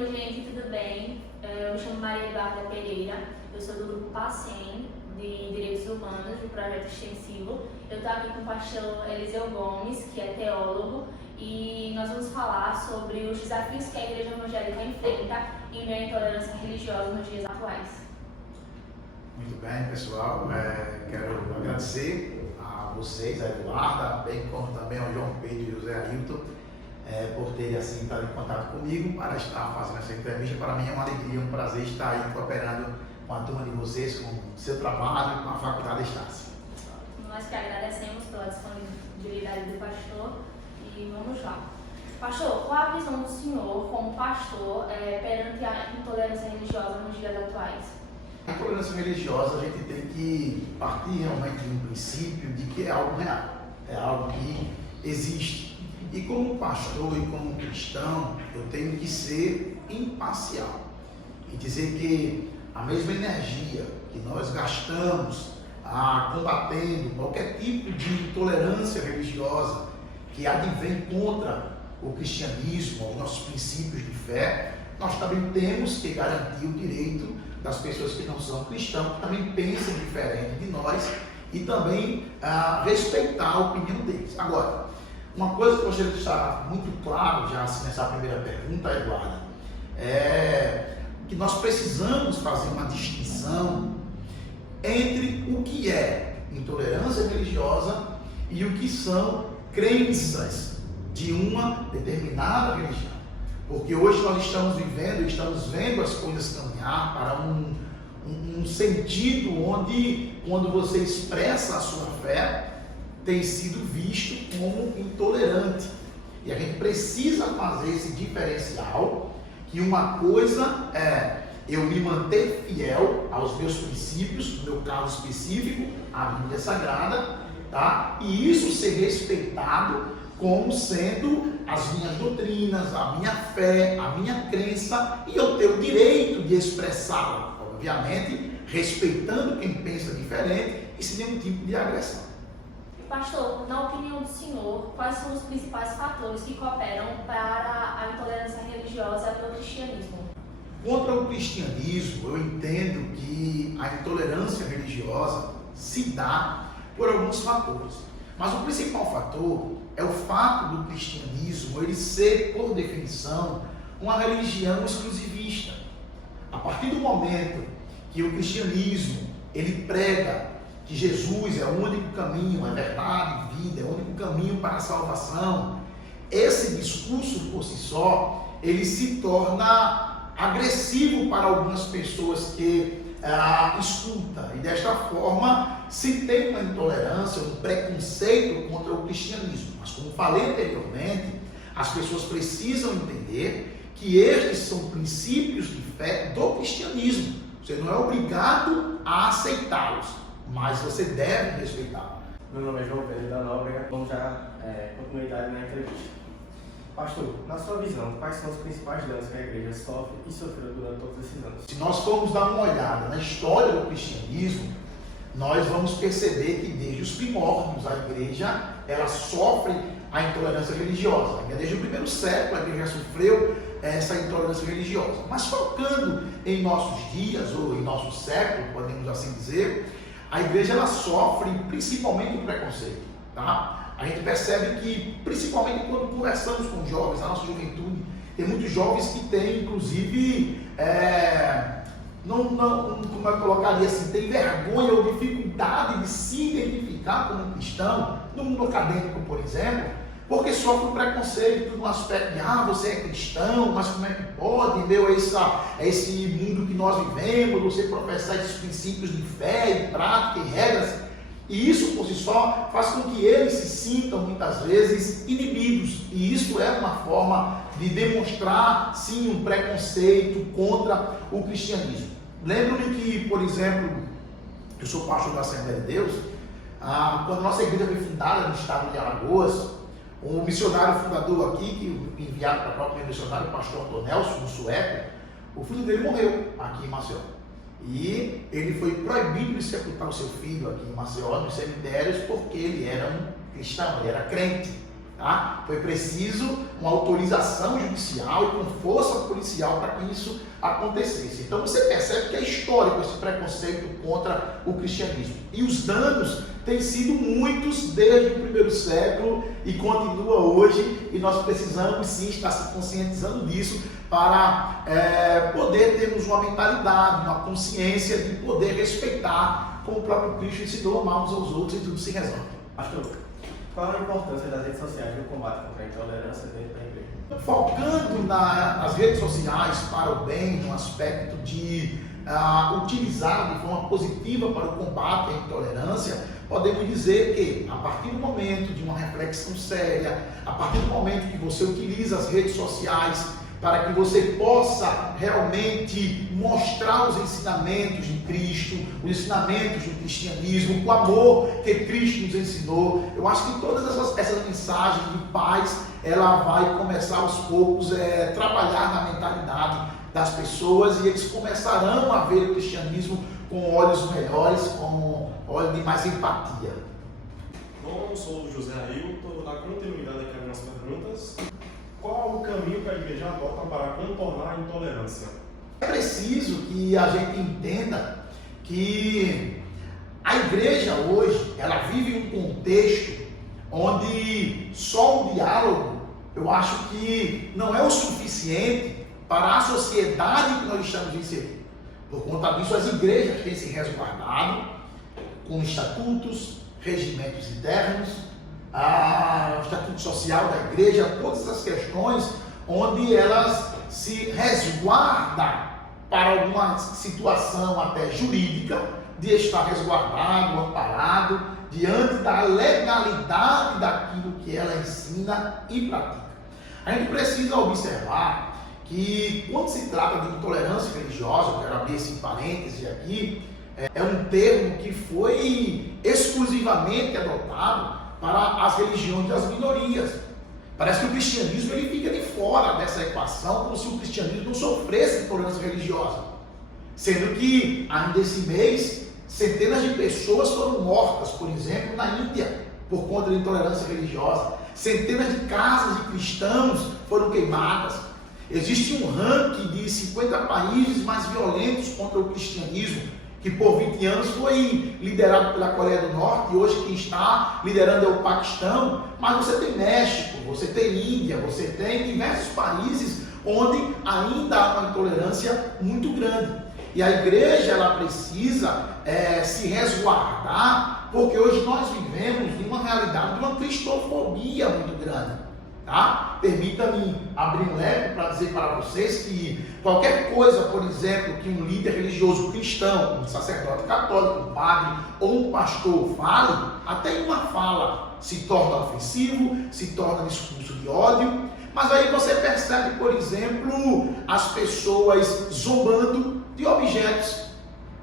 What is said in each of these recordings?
Oi gente, tudo bem? Eu me chamo Maria Eduarda Pereira, eu sou do grupo PACEM, de Direitos Humanos, do projeto extensivo. Eu estou aqui com o pastor Eliseu Gomes, que é teólogo, e nós vamos falar sobre os desafios que a Igreja Evangélica enfrenta em meio à intolerância religiosa nos dias atuais. Muito bem, pessoal. Quero agradecer a vocês, a Eduarda, bem como também ao João Pedro e ao José Ailton, por terem assim estado em contato comigo para estar fazendo essa entrevista. Para mim é uma alegria, um prazer estar aí cooperando com a turma de vocês, com o seu trabalho, com a Faculdade Estácio. Nós que agradecemos pela disponibilidade do pastor e vamos lá. Pastor, qual a visão do senhor como pastor perante a intolerância religiosa nos dias atuais? A intolerância religiosa, a gente tem que partir realmente de um princípio de que é algo real, é algo que existe. E como pastor e como cristão, eu tenho que ser imparcial e dizer que a mesma energia que nós gastamos combatendo qualquer tipo de intolerância religiosa que advém contra o cristianismo, os nossos princípios de fé, nós também temos que garantir o direito das pessoas que não são cristãos, que também pensam diferente de nós e também respeitar a opinião deles. Agora, uma coisa que eu gostaria de deixar muito claro já assim, nessa primeira pergunta, Eduardo, é que nós precisamos fazer uma distinção entre o que é intolerância religiosa e o que são crenças de uma determinada religião. Porque hoje nós estamos vendo as coisas caminhar para um sentido onde, quando você expressa a sua fé, tem sido visto como intolerante. E a gente precisa fazer esse diferencial, que uma coisa é eu me manter fiel aos meus princípios, no meu caso específico, a Bíblia Sagrada, tá? E isso ser respeitado como sendo as minhas doutrinas, a minha fé, a minha crença, e eu ter o direito de expressá-la, obviamente, respeitando quem pensa diferente e sem nenhum tipo de agressão. Pastor, na opinião do senhor, quais são os principais fatores que cooperam para a intolerância religiosa no cristianismo? Contra o cristianismo, eu entendo que a intolerância religiosa se dá por alguns fatores. Mas o principal fator é o fato do cristianismo ele ser, por definição, uma religião exclusivista. A partir do momento que o cristianismo ele prega que Jesus é o único caminho, é verdade e vida, é o único caminho para a salvação, esse discurso por si só, ele se torna agressivo para algumas pessoas que escutam. E desta forma, se tem uma intolerância, um preconceito contra o cristianismo. Mas como falei anteriormente, as pessoas precisam entender que estes são princípios de fé do cristianismo. Você não é obrigado a aceitá-los, mas você deve respeitá-lo. Meu nome é João Pedro da Nóbrega. Vamos dar continuidade na entrevista. Pastor, na sua visão, quais são os principais danos que a igreja sofre e sofreu durante todos esses anos? Se nós formos dar uma olhada na história do cristianismo, nós vamos perceber que desde os primórdios a igreja ela sofre a intolerância religiosa. Desde o primeiro século a igreja sofreu essa intolerância religiosa. Mas focando em nossos dias ou em nosso século, podemos assim dizer, a igreja ela sofre principalmente o preconceito, tá? A gente percebe que, principalmente quando conversamos com jovens, a nossa juventude, tem muitos jovens que têm, inclusive, como eu colocaria assim, tem vergonha ou dificuldade de se identificar como cristão, no mundo acadêmico, por exemplo, porque sofre preconceito no aspecto de, você é cristão, mas como é que pode, esse mundo que nós vivemos, você professar esses princípios de fé e prática e regras. E isso por si só faz com que eles se sintam muitas vezes inibidos. E isso é uma forma de demonstrar sim um preconceito contra o cristianismo. Lembro-me que, por exemplo, eu sou pastor da Assembleia de Deus, quando a nossa igreja foi fundada no estado de Alagoas, o missionário fundador aqui, que enviado para o próprio missionário, o pastor Antonelson, um sueco, o filho dele morreu aqui em Maceió. E ele foi proibido de sepultar o seu filho aqui em Maceió, nos cemitérios, porque ele era um cristão, ele era crente. Tá? Foi preciso uma autorização judicial e com força policial para que isso acontecesse. Então você percebe que é histórico esse preconceito contra o cristianismo. E os danos têm sido muitos desde o primeiro século e continua hoje, e nós precisamos sim estar se conscientizando disso para poder termos uma mentalidade, uma consciência de poder respeitar, como o próprio Cristo ensinou, amar uns aos outros e tudo se resolve. Pastor, qual a importância das redes sociais no combate contra a intolerância dentro da igreja? Focando nas redes sociais para o bem, no aspecto de utilizar de forma positiva para o combate à intolerância, podemos dizer que, a partir do momento de uma reflexão séria, a partir do momento que você utiliza as redes sociais para que você possa realmente mostrar os ensinamentos de Cristo, os ensinamentos do cristianismo, o amor que Cristo nos ensinou. Eu acho que todas essas mensagens de paz, ela vai começar aos poucos a trabalhar na mentalidade das pessoas e eles começarão a ver o cristianismo com olhos melhores, com olhos de mais empatia. Bom, eu sou o José Ailton, vou dar continuidade aqui às minhas perguntas. Qual o caminho que a igreja adota para contornar a intolerância? É preciso que a gente entenda que a igreja hoje, ela vive um contexto onde só o diálogo, eu acho que não é o suficiente para a sociedade que nós estamos inseridos. Por conta disso, as igrejas têm se resguardado com estatutos, regimentos internos, o estatuto social da igreja, todas essas questões onde elas se resguardam para alguma situação até jurídica de estar resguardado, amparado diante da legalidade daquilo que ela ensina e pratica. A gente precisa observar que quando se trata de intolerância religiosa, eu quero abrir esse parêntese aqui, é um termo que foi exclusivamente adotado para as religiões das minorias. Parece que o cristianismo ele fica de fora dessa equação, como se o cristianismo não sofresse intolerância religiosa. Sendo que, ainda esse mês, centenas de pessoas foram mortas, por exemplo, na Índia, por conta de intolerância religiosa. Centenas de casas de cristãos foram queimadas. Existe um ranking de 50 países mais violentos contra o cristianismo, que por 20 anos foi liderado pela Coreia do Norte, e hoje quem está liderando é o Paquistão, mas você tem México, você tem Índia, você tem diversos países onde ainda há uma intolerância muito grande. E a igreja ela precisa se resguardar, porque hoje nós vivemos em uma realidade de uma cristofobia muito grande. Tá? Permita-me abrir um leque para dizer para vocês que qualquer coisa, por exemplo, que um líder religioso cristão, um sacerdote católico, um padre ou um pastor fale, até em uma fala se torna ofensivo, se torna discurso de ódio, mas aí você percebe, por exemplo, as pessoas zombando de objetos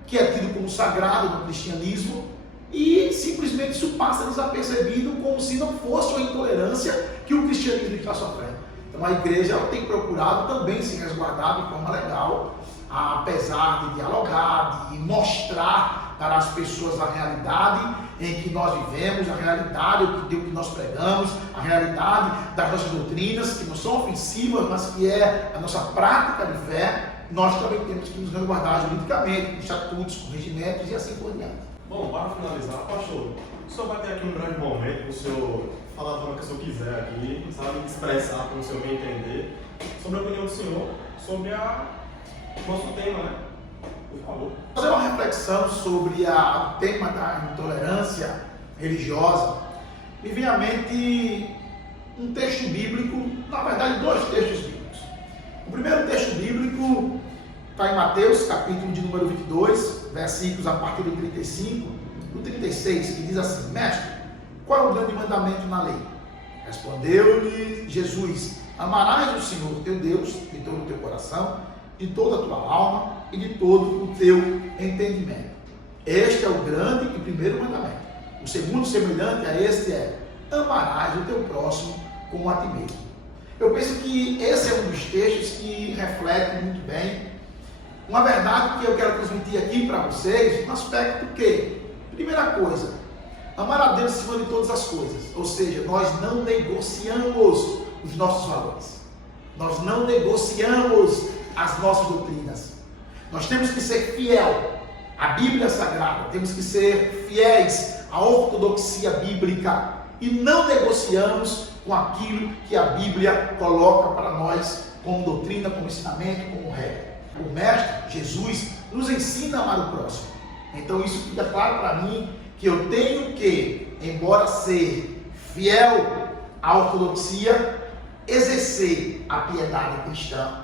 que é tido como sagrado no cristianismo, e simplesmente isso passa desapercebido como se não fosse uma intolerância que o cristianismo está sofrendo. Então a igreja ela tem procurado também se resguardar de forma legal, apesar de dialogar, de mostrar para as pessoas a realidade em que nós vivemos, a realidade do que nós pregamos, a realidade das nossas doutrinas, que não são ofensivas, mas que é a nossa prática de fé. Nós também temos que nos resguardar juridicamente, com estatutos, com regimentos e assim por diante. Bom, para finalizar, pastor, o senhor vai ter aqui um breve momento para o senhor falar do que o senhor quiser aqui, sabe, expressar como o senhor bem entender, sobre a opinião do senhor, sobre o nosso tema, né? Por favor. Fazer uma reflexão sobre o tema da intolerância religiosa, me vem à mente um texto bíblico, na verdade dois textos bíblicos. O primeiro texto bíblico está em Mateus, capítulo de número 22, versículos a partir do 35, do 36, que diz assim: Mestre, qual é o grande mandamento na lei? Respondeu-lhe Jesus: amarás o Senhor teu Deus de todo o teu coração, de toda a tua alma e de todo o teu entendimento. Este é o grande e primeiro mandamento. O segundo, semelhante a este, é: amarás o teu próximo como a ti mesmo. Eu penso que esse é um dos textos que reflete muito bem uma verdade que eu quero transmitir aqui para vocês, um aspecto que, primeira coisa, Amar a Deus acima de todas as coisas. Ou seja, nós não negociamos os nossos valores. Nós não negociamos as nossas doutrinas. Nós temos que ser fiel à Bíblia Sagrada. Temos que ser fiéis à ortodoxia bíblica. E não negociamos com aquilo que a Bíblia coloca para nós como doutrina, como ensinamento, como regra. O Mestre, Jesus, nos ensina a amar o próximo. Então isso fica claro para mim que eu tenho que, embora ser fiel à ortodoxia, exercer a piedade cristã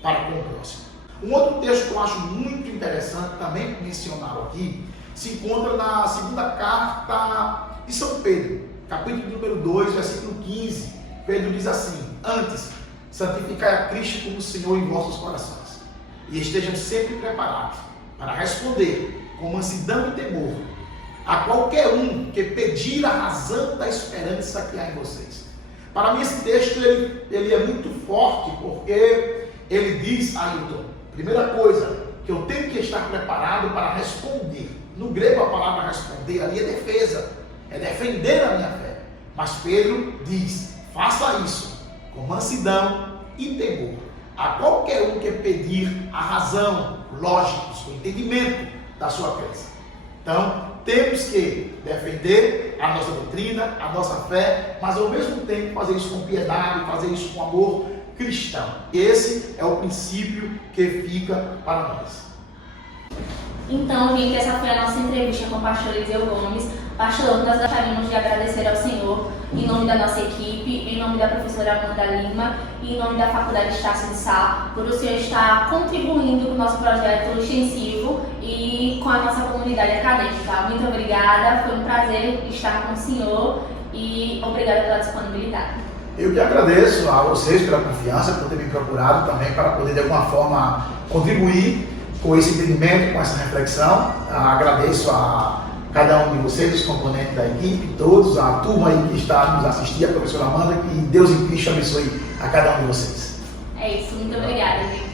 para com o próximo. Um outro texto que eu acho muito interessante, também mencionado aqui, se encontra na segunda carta de São Pedro, capítulo número 2, versículo 15. Pedro diz assim: antes, santificai a Cristo como Senhor em vossos corações, e estejam sempre preparados para responder com mansidão e temor a qualquer um que pedir a razão da esperança que há em vocês. Para mim esse texto ele é muito forte, porque ele diz, Ailton, primeira coisa, que eu tenho que estar preparado para responder. No grego a palavra responder ali é defesa, é defender a minha fé. Mas Pedro diz, faça isso com mansidão e temor a qualquer um que pedir a razão, lógica, o entendimento da sua crença. Então, temos que defender a nossa doutrina, a nossa fé, mas ao mesmo tempo fazer isso com piedade, fazer isso com amor cristão. Esse é o princípio que fica para nós. Então, gente, essa foi a nossa entrevista com o pastor Eliseu Gomes. Pastor, nós gostaríamos de agradecer ao Senhor, em nome da nossa equipe, em nome da professora Amanda Lima e em nome da Faculdade Estácio de Sá, por o Senhor estar contribuindo com o nosso projeto extensivo e com a nossa comunidade acadêmica. Muito obrigada, foi um prazer estar com o Senhor e obrigada pela disponibilidade. Eu que agradeço a vocês pela confiança, por ter me procurado também para poder de alguma forma contribuir com esse entendimento, com essa reflexão. Agradeço a cada um de vocês, os componentes da equipe, todos, a turma aí que está nos assistindo, a professora Amanda, que Deus em Cristo abençoe a cada um de vocês. É isso, muito obrigada, gente.